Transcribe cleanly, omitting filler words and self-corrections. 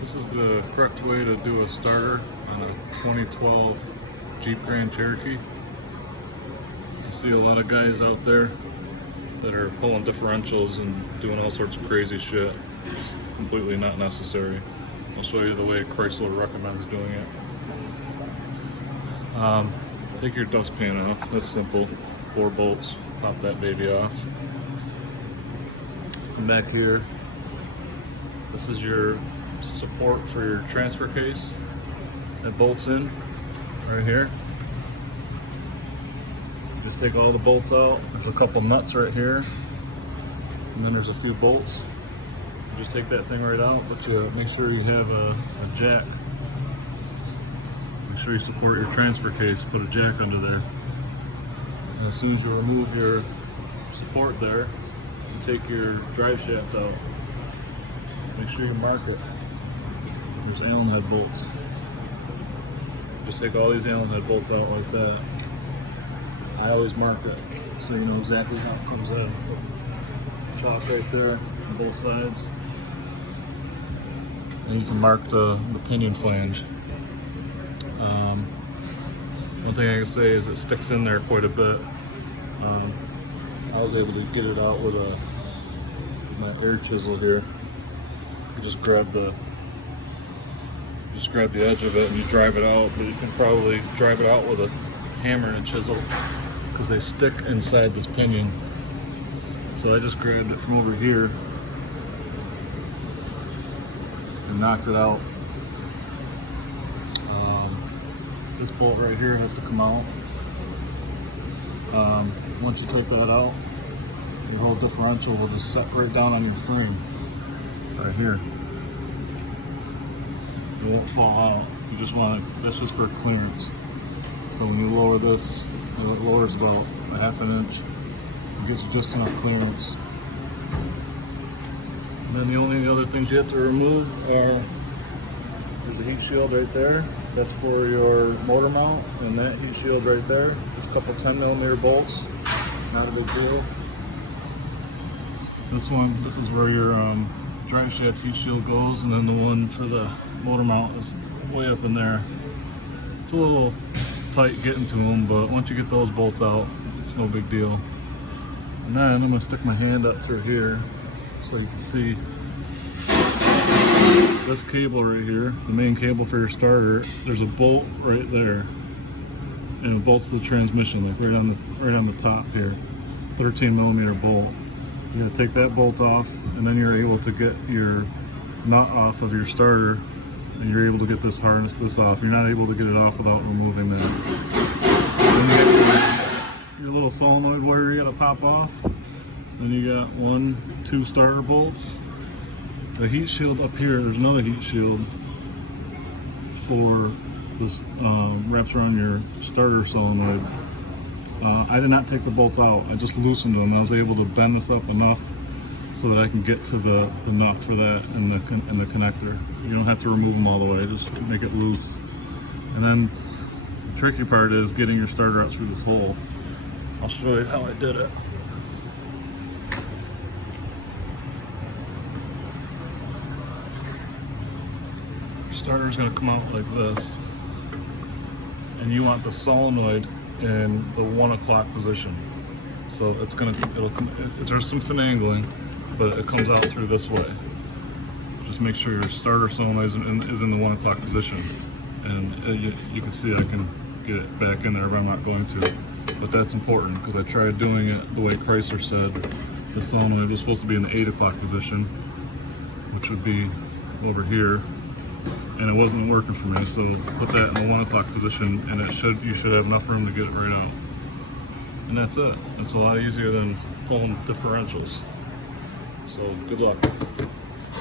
This is the correct way to do a starter on a 2012 Jeep Grand Cherokee. You see a lot of guys out there that are pulling differentials and doing all sorts of crazy shit. It's completely not necessary. I'll show you the way Chrysler recommends doing it. Take your dust pan off. That's simple. 4 bolts. Pop that baby off. Come back here. This is your support for your transfer case. That bolts in right here. Just take all the bolts out. There's a couple nuts right here, and then there's a few bolts. You just take that thing right out, but you make sure you have a jack. Make sure you support your transfer case. Put a jack under there. And as soon as you remove your support there, you take your drive shaft out. Make sure you mark it. There's Allen head bolts. Just take all these Allen head bolts out like that. I always mark it so you know exactly how it comes in. Chalk right there on both sides. And you can mark the pinion flange. One thing I can say is it sticks in there quite a bit. I was able to get it out with my air chisel here. You just grab the edge of it and you drive it out, but you can probably drive it out with a hammer and a chisel because they stick inside this pinion. So I just grabbed it from over here and knocked it out. This bolt right here has to come out. Once you take that out, your whole differential will just set right down on your frame right here. It won't fall out. You just want to, that's just for clearance. So when you lower this, it lowers about a ½ inch. It gives you just enough clearance. And then the only other things you have to remove are there's a heat shield right there. That's for your motor mount, and that heat shield right there. Just a couple 10mm bolts. Not a big deal. This is where your drive shaft heat shield goes, and then the one for the motor mount is way up in there. It's a little tight getting to them, but once you get those bolts out, it's no big deal. And then I'm going to stick my hand up through here so you can see this cable right here, the main cable for your starter. There's a bolt right there, and it bolts the transmission, like right on the top here. 13mm bolt. You gotta take that bolt off, and then you're able to get your nut off of your starter, and you're able to get this harness off. You're not able to get it off without removing that. Then you get your little solenoid wire you gotta pop off. Then you got 2 starter bolts. The heat shield up here, there's another heat shield for this, wraps around your starter solenoid. I did not take the bolts out, I just loosened them. I was able to bend this up enough so that I can get to the nut for that and the connector. You don't have to remove them all the way, just make it loose. And then the tricky part is getting your starter out through this hole. I'll show you how I did it. Starter is going to come out like this, and you want the solenoid in the 1 o'clock position. So there's some finagling, but it comes out through this way. Just make sure your starter solenoid is in the 1 o'clock position, and you can see I can get it back in there if I'm not going to. But that's important because I tried doing it the way Chrysler said. The solenoid is supposed to be in the 8 o'clock position, which would be over here. And it wasn't working for me, so put that in the 1 o'clock position, and you should have enough room to get it right out. And that's it. It's a lot easier than pulling differentials. So good luck.